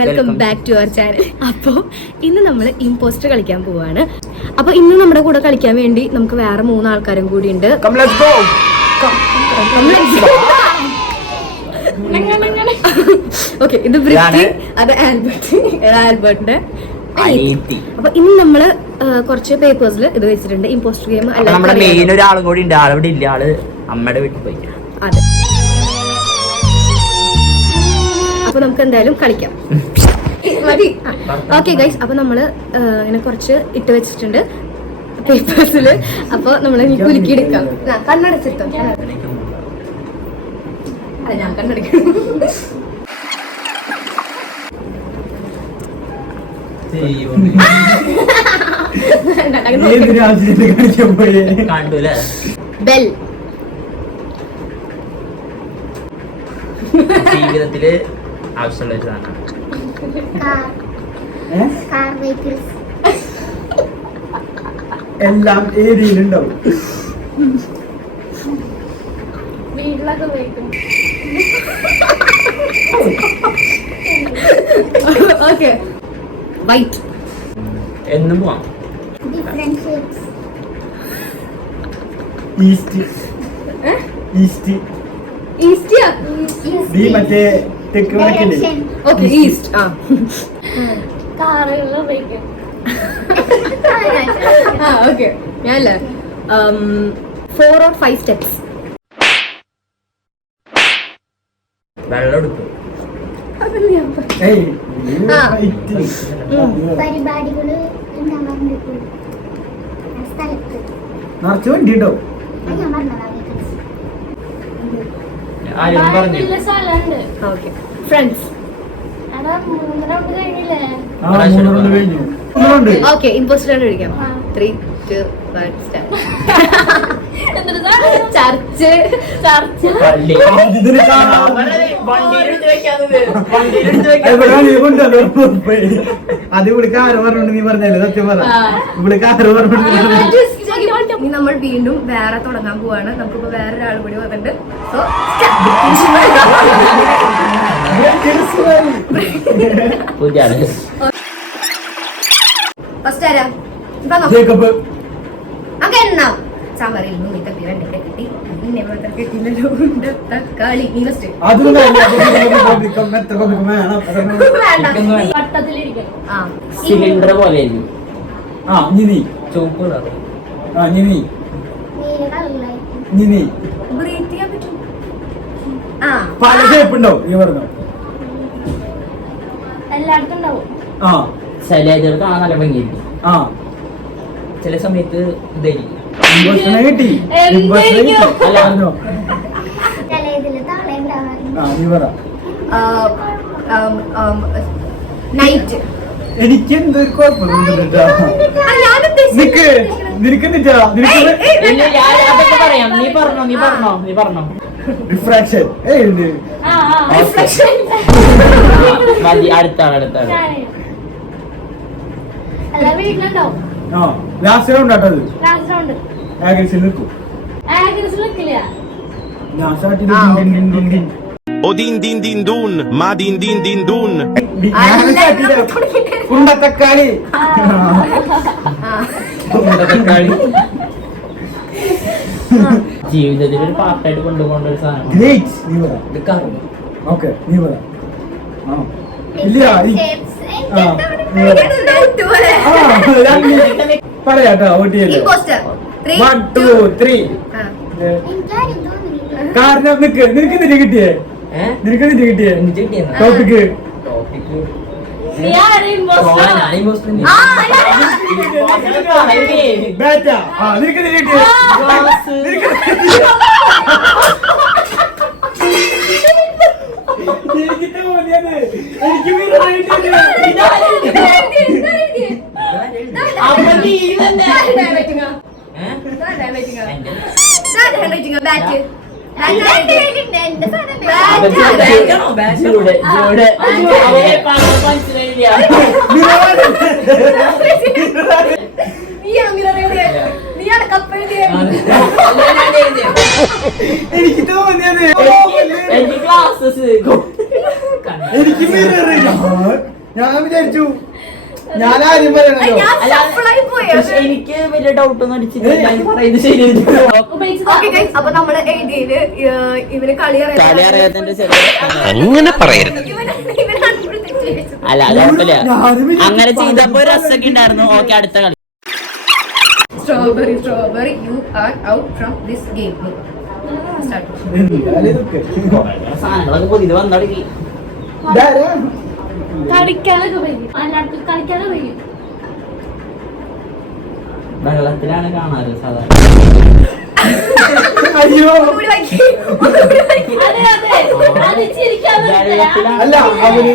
Welcome back to our channel. അപ്പോൾ ഇന്ന് നമ്മൾ ഇമ്പോസ്റ്റർ കളിക്കാൻ പോവാണ്. അപ്പോൾ ഇന്ന് നമ്മുടെ കൂടെ കളിക്കാൻ വേണ്ടി നമുക്ക് വേറെ 3 ആൾക്കാരും കൂടി ഉണ്ട്. ഓക്കെ, ഇത് ബ്രിറ്റി, അത് ആൽബർട്ടിന്റെ. അപ്പൊ ഇന്ന് നമ്മള് കുറച്ച് പേപ്പേഴ്സിൽ ഇത് വെച്ചിട്ടുണ്ട്. ഇമ്പോസ്റ്റർ ഗെയിം ഒരാളും കൂടി ഉണ്ട്. ആളിവിടെ ഇല്ല, ആള് അമ്മയുടെ വീട്ടിൽ പോയി. അതെ, അപ്പൊ നമുക്ക് എന്തായാലും കളിക്കാം. മതി. ഓക്കെ ഗൈസ്, അപ്പൊ നമ്മള് ഇങ്ങനെ കുറച്ച് ഇട്ട് വെച്ചിട്ടുണ്ട് പേപ്പേഴ്സിൽ. അപ്പൊ നമ്മള് കുലുക്കിയെടുക്കാം. കണ്ണടച്ചിട്ടോ? അല്ല, ഞാൻ കണ്ണടയ്ക്കണം. ബെൽ. ജീവിതത്തില് ആവശ്യമുള്ള ഒരു സാധനം. എല്ലാം ഏരിയയിലുണ്ടാവും. വീട്ടിലൊക്കെ ഉപയോഗിക്കും. Okay, white. എന്നും പോവാം. ഈസ്റ്റ്. ഈസ്റ്റ്. ഈസ്റ്റിയാ? മറ്റേ തെക്ക് വടക്കല്ലേ? Okay, east. ആ, കാറുകളിൽ ഉപയോഗിക്കും. ഓക്കെ, ഞാനല്ല. 4 or 5 steps. വെള്ളം എടുക്കും. പരിപാടികള് സ്ഥലത്ത് നിറച്ച് വണ്ടി ഉണ്ടോ? ഞാൻ പറഞ്ഞതാ. സ്ഥലമുണ്ട്. Okay, friends. അതാ 3 റൗണ്ട് കഴിഞ്ഞില്ലേ? കഴിഞ്ഞു. ഓക്കെ, ഇമ്പോസ്റ്റർ കഴിക്കാം. 3, 2, 1 സ്റ്റാർട്ട്. ചർച്ച്. അത് ഇവിടേക്ക് ആര് പറഞ്ഞോണ്ട് നീ പറഞ്ഞല്ലേ? സത്യം പറ, ഇവിടേക്ക് ആര് പറഞ്ഞോണ്ട്? നമ്മൾ വീണ്ടും വേറെ തുടങ്ങാൻ പോവാണ്. നമുക്കിപ്പോ വേറെ ഒരാൾ കൂടി വന്നിട്ടുണ്ട്. സോ ഫസ്റ്റ് ആരാ? എണ്ണ സാമ്പാറിൽ നിന്ന് തപ്പി വെണ്ടയ്ക്ക കിട്ടി. പിന്നെ കിട്ടിയില്ലല്ലോ തക്കാളി. നീ ഫസ്റ്റ്. സിലിണ്ടർ പോലെ ചുവപ്പ് ബ്രീത്ത് ചെയ്യാൻ പറ്റും. പല ഷേപ്പ് ഉണ്ടോ? നീ പറഞ്ഞോ. എല്ലായിടത്തും ഉണ്ടാവും. ശൈലജകൾ കാണാൻ നല്ല ഭംഗിയായിരിക്കും. ചില സമയത്ത് ഇതായിരിക്കും. കിട്ടി. ചിലതില് താളെ ഉണ്ടാവാറുണ്ട്. നീ പറ. നൈറ്റ്. എനിക്ക് എന്തൊരു കുഴപ്പമൊന്നുമില്ല. പറയാം. നീ പറഞ്ഞോ. റിഫ്രാക്ഷൻ. അടുത്താണ്. എല്ലാ വീട്ടിലുണ്ടാവും. ലാസ്റ്റ് റൗണ്ട് ആട്ടത്. ലാസ്റ്റ് റൗണ്ട് ആഗ്രസിൽ നിൽക്കും. ആഗ്രസിൽ നിൽക്കില്ല. ഞാൻ start O din din din dun, ma din din din dun. കുണ്ടത്തക്കാളി. ജീവിതത്തിൽ ഒരു പാർട്ടായിട്ട് കൊണ്ടുപോകേണ്ട ഒരു സാധനം. ഓക്കെ, നീ പറ. ഇല്ല, പറയാട്ടോ. ഓട്ടിയല്ലോ. 1, 2, 3. കാരണം നിനക്ക് നിന്നെ കിട്ടിയേ? Topic Bata. നിനക്ക് നിന്നെ കിട്ടിയേ? എനിക്ക് തോന്നിയത് എനിക്ക് തോന്നിയത് എനിക്ക് mirror ഇല്ല. ഞാൻ വിചാരിച്ചു ഞാൻ ആരും പറയണല്ലോ. ഞാൻ shuffle ആയി പോയി. പക്ഷെ എനിക്ക് വലിയ ഡൗട്ട് ഒന്നും അടിച്ചില്ല ഞാൻ പറയുന്നത് ശരിയായിരുന്നു. Okay guys, അപ്പൊ നമ്മള് എഴുതിയത് ഇവര് കളി അറിയാത്തതിന്റെ അങ്ങനെ പറയരുത്. അല്ല അത് കുഴപ്പമില്ല. അങ്ങനെ ചെയ്തപ്പോ രസമൊക്കെ ഉണ്ടായിരുന്നു. ഓക്കെ, അടുത്ത കളി. Strawberry, you are out from this game. Start. സാധനങ്ങളൊക്കെ പുതിയത് വന്നടക്കി. കളിക്കാനൊക്കെ വരും അല്ലാത്ത കളിക്കാനൊക്കെ വരും. വെള്ളത്തിലാണ് കാണാറ് സാധാരണ. അയ്യോ ഒന്നുകൂടി വായിക്ക്. ഒന്നുകൂടി വായിക്ക്. അതെ അത് ചിരിക്കാൻ വെള്ളത്തിലാണ്. അല്ല അവന്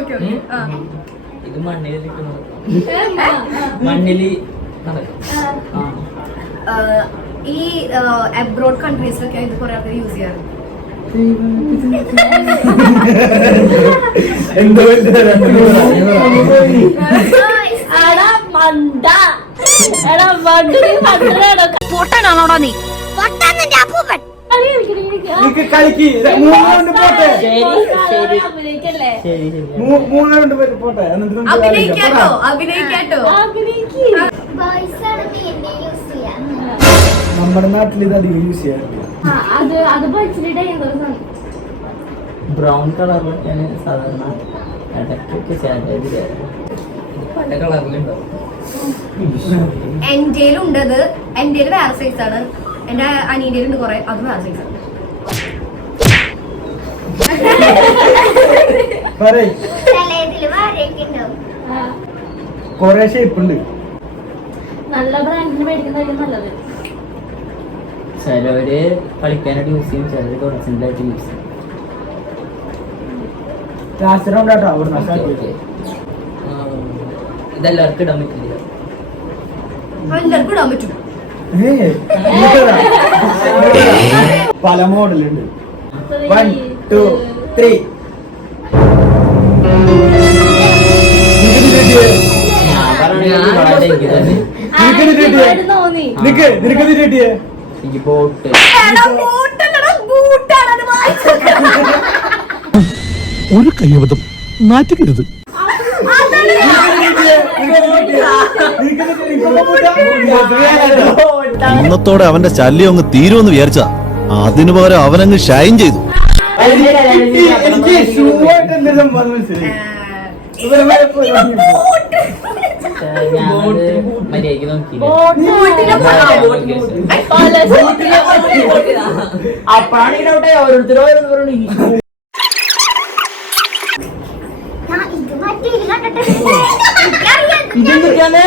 Okay. ആ. ഇത് മണ്ണിൽ മണ്ണില് നടക്കും. ഈ അബ്രോഡ് കൺട്രീസിലൊക്കെ ഇത് കുറെ ആൾക്കാർ യൂസ് ചെയ്യാറ്. എന്തോ എടാ മണ്ട എടാ മണ്ടനാണോ പൊട്ടനാണോടാ നീ? നിനക്ക് കളിക്ക് 3 റൗണ്ട് പോട്ടെ. അഭിനയിക്കല്ലേ ശരി. 3 റൗണ്ട് പോട്ടെ എന്നിട്ട് നമുക്ക് അഭിനയിക്കാട്ടോ കളിക്കാം. അഭിനയിക്കാട്ടോ. ബോയ്സ് ആണ് പിന്നെ യൂസ് ചെയ്യാൻ നമ്മുടെ നാട്ടിൽ ഇത് അധികം യൂസ് ചെയ്യാറുണ്ട്. അത് പഠിച്ചിട്ട് എന്താ ബ്രൗൺ കളറിലൊക്കെയാണ് സാധാരണ ഇടയ്ക്കൊക്കെ ചേട്ടത് പല കളറിലുണ്ടാവും. എന്റേലുണ്ട് അത്. എന്റേല് വേറെ സൈസ് ആണ്. എന്റെ അനിയന്റേലുണ്ട് കുറെ. അത് വേറെ സൈസ് ആണ്. പറയ് തലേതില് വാരയൊക്കെ ഉണ്ടാവും കൊറേ ഷേപ്പ് ഉണ്ട്. നല്ല ബ്രാൻഡിന് മേടിക്കുന്നതായിരിക്കും നല്ലത്. ചിലവര് കളിക്കാനായിട്ട് യൂസ് ചെയ്യും, ചിലര് കുറച്ചിലായിട്ട് യൂസ് ചെയ്യും. ലാസ്റ്റ് റൗണ്ട് ആട്ടോ അവിടെ ഇതെല്ലാവർക്കും ഇടാൻ പറ്റില്ല. എല്ലാവർക്കും ഇടാൻ പറ്റും. പല മോഡലുണ്ട്. 1 2 3 ഞാൻ പറയണെങ്കിൽ തോന്നി നിനക്ക് കിട്ടിയേ എനിക്ക് ബോട്ട് എടാ, ബൂട്ടല്ലടാ, ബൂട്ടാണ്. അത് വായിച്ചോക്കണം. ഒരു കയ്യബദ്ധം നാറ്റുകരുത്. ഇന്നത്തോടെ അവന്റെ ശല്യം അങ്ങ് തീരുമെന്ന് വിചാരിച്ച അതിനു പകരം അവനങ്ങ് ഷൈൻ ചെയ്തു. എനിക്ക് ഷൂ ആയിട്ട് എന്തെങ്കിലും സംഭവം മനസ്സിലായി. മര്യാദക്ക് നോക്കി അപ്പഴാണ് ഡൗട്ടേ ഓരോരുത്തരോ പറഞ്ഞു. ഇതെന്തൊക്കെയാണ്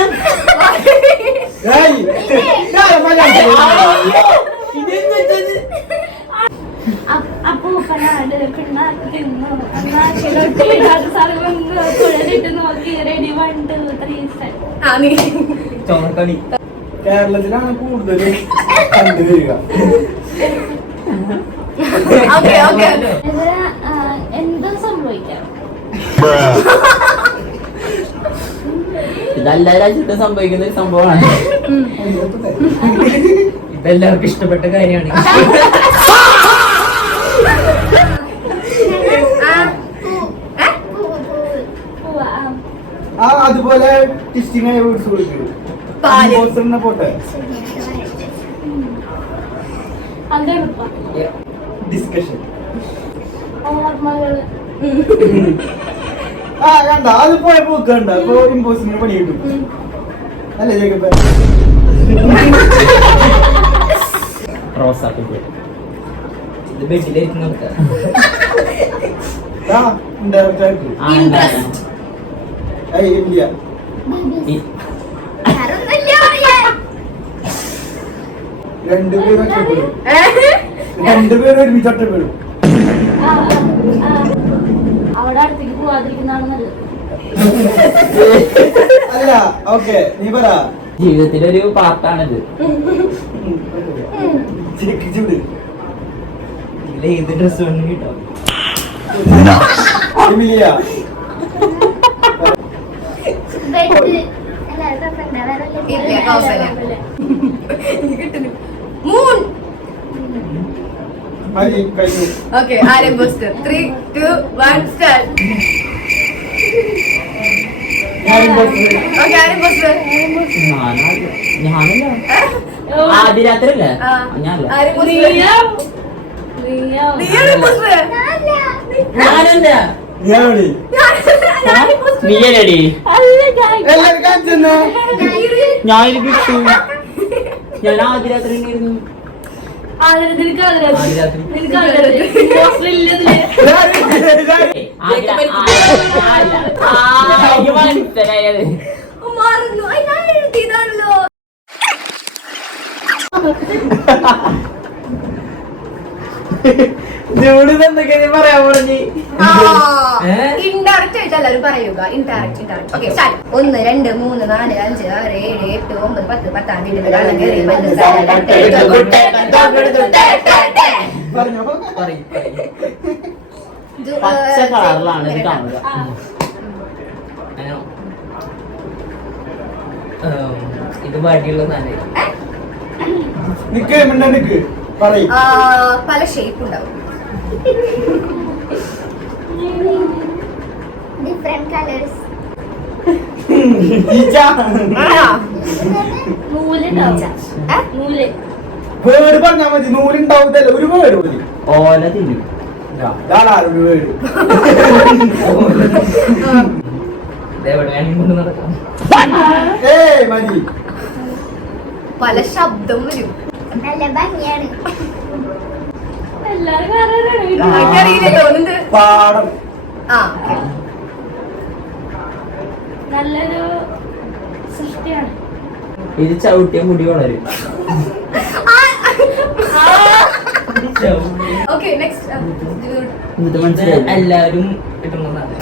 അപ്പൂപ്പനാട് പിണ്ണാക്ക് തിന്നു അന്നാക്കിലൊട്ടിയിടാതെ സർവ്വന്ന് കുഴലിട്ട് നോക്കി റെഡി 1 2 3 start. ആ, നീ ചോണക്കണി. കേരളത്തിലാണ് കൂടുതൽ കണ്ടുവരിക. ഓക്കെ ഇത് എന്തും സംഭവിക്കാം. ഇതെല്ലാ രാജ്യത്തും സംഭവിക്കുന്ന ഒരു സംഭവമാണ്. ഇതെല്ലാവർക്കും ഇഷ്ടപ്പെട്ട കാര്യമാണ്. അതുപോലെ ടിസ്റ്റിംഗ് ആയ വേർഡ്സ് കൊടുക്കും. പോട്ടെ അത് എളുപ്പം. ഡിസ്കഷൻ. ഓർമ്മകള് കണ്ട അത് പോയ പോക്ക് കണ്ട. അപ്പൊ ഇമ്പോസിന് പണി കിട്ടും അല്ലേ ജേക്കബ്? റോസാപ്പ് ഇത് ബെഡിലിരിക്കുന്ന ഇൻട്രസ്റ്റ്. ഇന്ത്യ രണ്ടുപേരും ഒറ്റപ്പെടും. രണ്ടുപേരും ഒരുമിച്ച് ഒറ്റപ്പെടും. അവിടെ അടുത്തേക്ക് പോവാതിരിക്കുന്നതാണ് നല്ലത്. അല്ല ഓക്കെ നീ പറ. ജീവിതത്തിലൊരു പാർട്ടാണിത്. ചൂട് ഏത് ഡ്രസ് വേണം കിട്ടോ. എമിലിയ ഇല്ല, കൗസല്യ. മൂൺ. മതി കഴിഞ്ഞു. ഓക്കെ ആരെ പോസ്റ്റ് 3 2 1 സ്റ്റാർട്ട്. ആരും പോസ്റ്റ്. ഓക്കെ ആരെ പോസ്റ്റ് ഞാനല്ല ആദ്യ രാത്രി അല്ലേ ഞാനല്ല ആരെ പോസ്റ്റ് നീയാണ് പോസ്റ്റ് ഞാനല്ല ഞാനോടി. നീയല്ലടി എല്ലാവരും കാണിച്ചെന്നോ? ഞാനൊരു കിട്ടു ഞാൻ ആദ്യ രാത്രി ഉണ്ടായിരുന്നു നിനക്ക് ആദ്യ രാത്രി മനസ്സിലായത് മറന്നു ഞാൻ എഴുതിയതാണല്ലോ. ജൂഡിത് എന്തൊക്കെയാ പറയാൻ പറഞ്ഞു? ഇൻഡയറക്റ്റ് ആയിട്ട് എല്ലാവരും പറയുക. Indirect okay start. 1 2 3 4 5 6 7 8 9 10 10 പച്ച കളറിലാണ് ഇത് കാണുക ഇത് വടിയുള്ള തന്നെ നിക്ക് മിണ്ട നിക്ക് പറയ്. പല ഷേപ്പ് ഉണ്ടാവും. different colors. ഈച്ച. വേട് പറഞ്ഞാ മതി. നൂലുണ്ടാവതല്ല ഒരു വേട് മതി. ഓല തിന്നും ഇതാണ് ആരുടെ വേട്. ഏയ് മതി. പല ശബ്ദം വരും. നല്ല ഭംഗിയാണ്. എനിക്കറിയില്ല തോന്നുന്നുണ്ട്. പാടം. നല്ലൊരു സൃഷ്ടിയാണ്. ഇത് ചവിട്ടിയ മുടി വളരും ഓക്കെ നെക്സ്റ്റ് എന്നിട്ട് മനസ്സിലായി എല്ലാരും കിട്ടുന്നതാണ്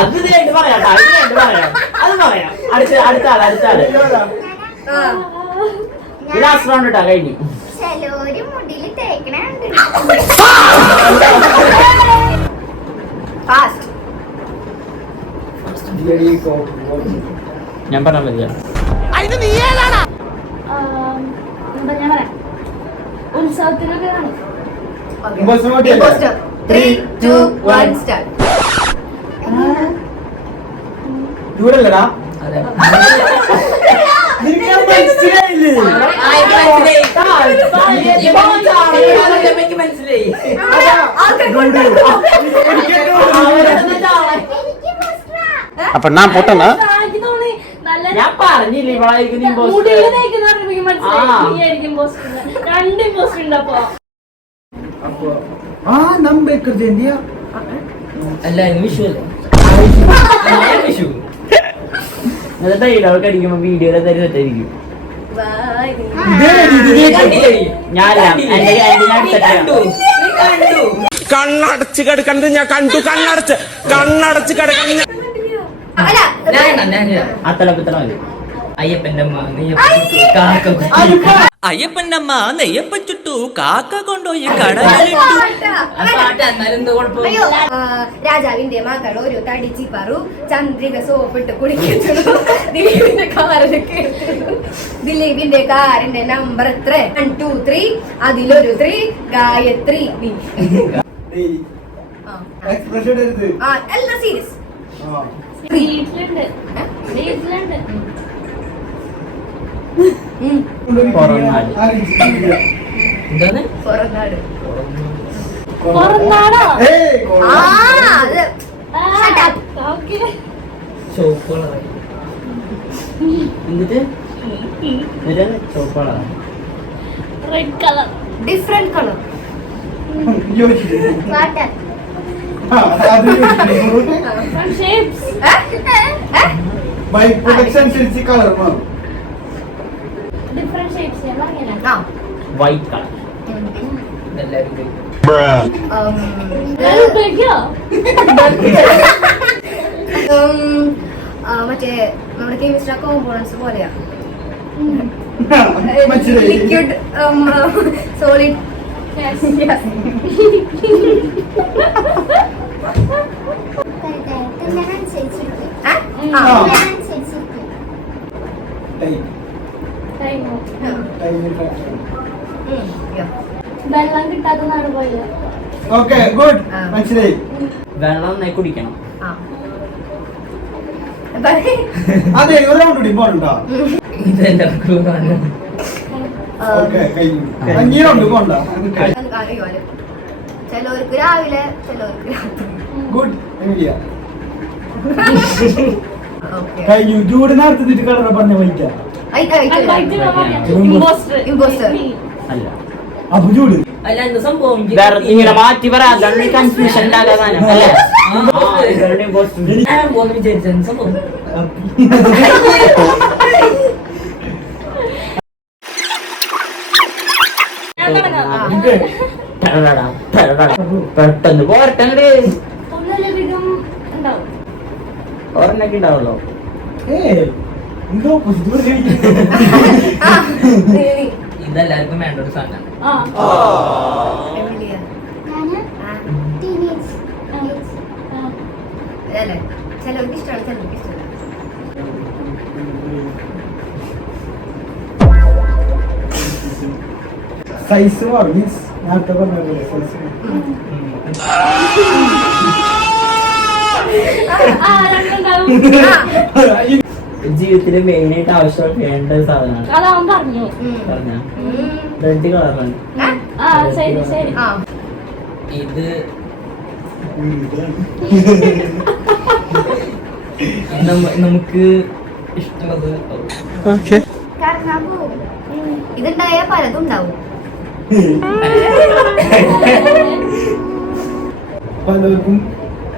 അത് ഇതിലായിട്ട് പറയാം ട്ടോ, ഇതിലായിട്ട് പറയാം അത് പറയാം അടുത്ത ആള് ഇത് ലാസ്റ്റ് റൗണ്ട് ഇട്ടാ കഴിഞ്ഞു ചിലര് മുടിയിൽ തേക്കണുണ്ട്. ഫാസ്റ്റ്. ഞാൻ പറഞ്ഞ പറ്റില്ല എന്താ ഞാൻ പറയാം, ഉത്സവത്തിനൊക്കെ കാണും. Okay 3 2 1 start. ദൂരല്ലടാ. അതെ നിനക്ക് മനസ്സിലായില്ലേ? മനസ്സിലായി അപ്പൊ ഞാൻ പൊട്ടണ എനിക്ക് തോന്നി നല്ല ഞാൻ പറഞ്ഞില്ലേ ഇവളായിരിക്കും നീ boss. മുടിയിൽ തേക്കുന്നവർക്ക് എനിക്ക് മനസ്സിലായി. ആ. നീ ആയിരിക്കും boss. രണ്ട് boss ഉണ്ട് അപ്പൊ. നമ്പേക്കർ ജയന്തിയാ. അല്ല ഇന്ന് വിഷു അല്ലേ വിഷു ഡയലോഗ് അടിക്കുമ്പോ വീഡിയോയിലെ തരി തെറ്റായിരിക്കും ഞാനല്ല എന്റെ ഞാൻ കണ്ണടച്ച് കിടക്കണത് ഞാൻ കണ്ടു. കണ്ണടച്ച് കിടക്കണ അത്തലപ്പിത്തല മതി അയ്യപ്പന്റെ അമ്മ അയ്യപ്പന്റെ അമ്മ നെയ്യപ്പ ചുട്ടു കാക്ക കൊണ്ടുപോയി കടലിലിട്ടു. അയ്യോ രാജാവിന്റെ മകൾ ഒരു തടിച്ചി പറു ചന്ദ്രിക സോപ്പിട്ട് കുടിക്കുന്നു. ദിലീപിന്റെ കാറിന്റെ നമ്പർ എത്ര? 1 2 3 അതിലൊരു 3 ഗായത്രി. എക്സ്പ്രഷൻ എടുത്ത്. എല്ലാം സീരിയസ്. വീട്ടിലുണ്ട്. വീട്ടിലുണ്ട്. എന്താണ് പുറനാട്. പുറന്നാടോ? അത് Shut up. ഓക്കെ. ചോപ്പ് കളർ എന്നിട്ട് ചോപ്പ് colour red colour. Different colour. Water. Different shapes. By production അനുസരിച്ച് കളർ മാറും. ഡിഫറെന്റ് ഷേപ്സ് ഞാൻ പറഞ്ഞില്ല. വൈറ്റ് കളർ എല്ലാവരും കഴിക്കും. ഉപയോഗിക്കോ? മറ്റേ നമ്മുടെ കെമിസ്ട്രി കോമ്പോണൻസ് പോലെയാ. മനസ്സിലായി. Liquid solid. ടൈം. ടൈമോ? Time fraction. ഓക്കെ ഗുഡ് മനസ്സിലായി. വെള്ളം നന്നായി കുടിക്കണം. ആ. അതെ ഒരു റൗണ്ട് കൂടി പോകണ്ടോ? ഇതെന്റെ ഓക്കെ കഴിഞ്ഞു. അഞ്ച് റൗണ്ട് പോകണ്ട. ചിലവർക്ക് രാവിലെ ചിലവർക്ക് രാത്രി. ഗുഡ് എമിലിയ ഓക്കെ കഴിഞ്ഞു. ചൂട് നേരത്തെ കളറ പറഞ്ഞ വൈറ്റ ഇമ്പോസ്റ്റർ. അല്ല അപ്പൊ ചൂട് വേറെ ഇങ്ങനെ മാറ്റി പറയാതെ കൺഫ്യൂഷൻ ഉണ്ടാകാൻ അല്ലേ? പെട്ടെന്ന് പോരട്ടെ ഒന്നിലധികം ഉണ്ടാവും. ഒരെണ്ണൊക്കെ ഉണ്ടാവുള്ളൂ. എന്തോ ഇതെല്ലാവർക്കും വേണ്ട ഒരു സാധനം. ആ എമിലിയ ടീനേജ് അല്ലേ? ചിലവർക്ക് ഇഷ്ടമാണ് ചിലവർക്ക് ഇഷ്ടമാണ്. സൈസ് മാറും. മീൻസ് നേരത്തെ പറഞ്ഞ പോലെ സൈസ് രണ്ടുണ്ടാവും. ജീവിതത്തില് മെയിൻ ആയിട്ട് ആവശ്യം വേണ്ട ഒരു സാധനമാണ്. അതവൻ പറഞ്ഞു. പറഞ്ഞ റെഡ് കളറാണ് ആ ശരി ശരി. ആ ഇത്. നമുക്ക് ഇഷ്ടമുള്ളത് കറങ്ങാൻ പോവും. ഇതുണ്ടായ പലതും ഉണ്ടാവും. പലർക്കും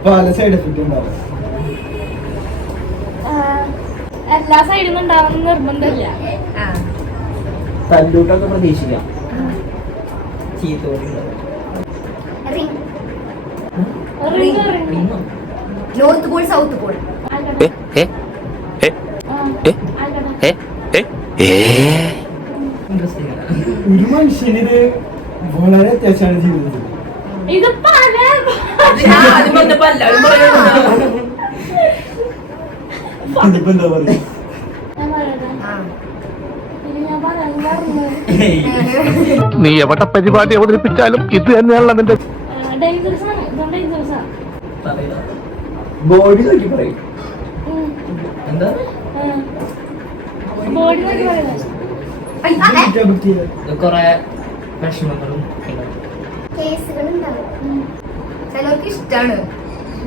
പല സൈഡ് എഫക്റ്റ് ഉണ്ടാവും. എല്ലാ സൈഡിൽ ഉണ്ടാവുന്ന നിർബന്ധമില്ല. ആ തല്ലൂട്ടൊക്കെ പ്രതീക്ഷിക്കാം. ചീത്തോടി ring north pole south pole. Interesting. ഒരു മനുഷ്യനിത് വളരെ അത്യാവശ്യമാണ് ജീവിതത്തിൽ. ഇത് പല അതിപ്പോ എന്താ പറയുക? ഞാൻ പറയട്ടെ. ആ ഇത് ഞാൻ പറയാൻ പറഞ്ഞു. നീ എവിടെ പരിപാടി അവതരിപ്പിച്ചാലും ഇത് തന്നെയാണല്ലോ നിന്റെ ഡേഞ്ചറസ് ആണ്. ഇതും ഡേഞ്ചറസ് ആണ്. ബോഡി നോക്കി പറയും. എന്താ ബോഡി നോക്കി പറയുന്നത്. ഇരിക്കാൻ പറ്റിയ കൊറേ വിഷമങ്ങളും കേസുകളുണ്ടാവും. ചിലവർക്ക് ഇഷ്ടമാണ്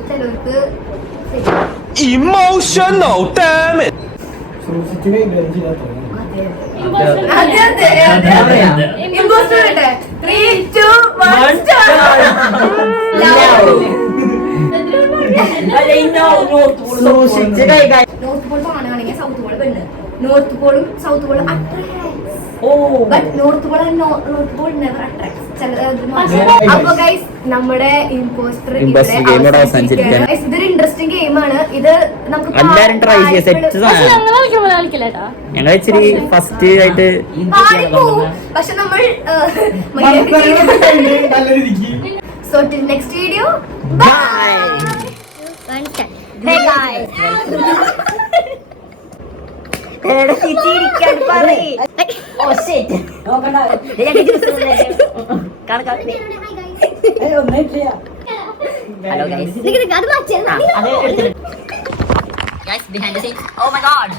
ചിലവർക്ക് Emotional damage. സൂക്ഷിച്ച് കൈകാര്യം ചെയ്യാത്തത്. അതെ അതെ അതെ അതെ. ഇമ്പോസ്റ്റർ വരട്ടെ. 3, 2, 1 start. സൂക്ഷിച്ച് കൈകാര്യം. നോർത്ത് പോൾ ആണെങ്കിൽ സൗത്ത് പോൾ പെണ്ണ്. നോർത്ത് പോളും സൗത്ത് പോളും attracts. Oh but north pole never attracts. അപ്പൊ ഗൈസ് നമ്മുടെ ഇമ്പോസ്റ്റർ ഇതൊരു ഇൻട്രസ്റ്റിംഗ് ഗെയിമാണ്. ഇത് നമുക്ക് എല്ലാരും ട്രൈ ചെയ്യാം. സെറ്റ് പക്ഷെ സാധനം. ഞങ്ങൾ കളിക്കുമ്പോൾ കളിക്കില്ല കേട്ടോ. ഞങ്ങൾ ഇച്ചിരി ഫസ്റ്റ് ആയിട്ട് പാടിപ്പോവും. പക്ഷെ നമ്മൾ നല്ല രീതിക്ക് so till next video bye. Hey guys. Oh shit. Hello guys. അത് മാറ്റിയത് Guys, behind the scenes. Oh my god.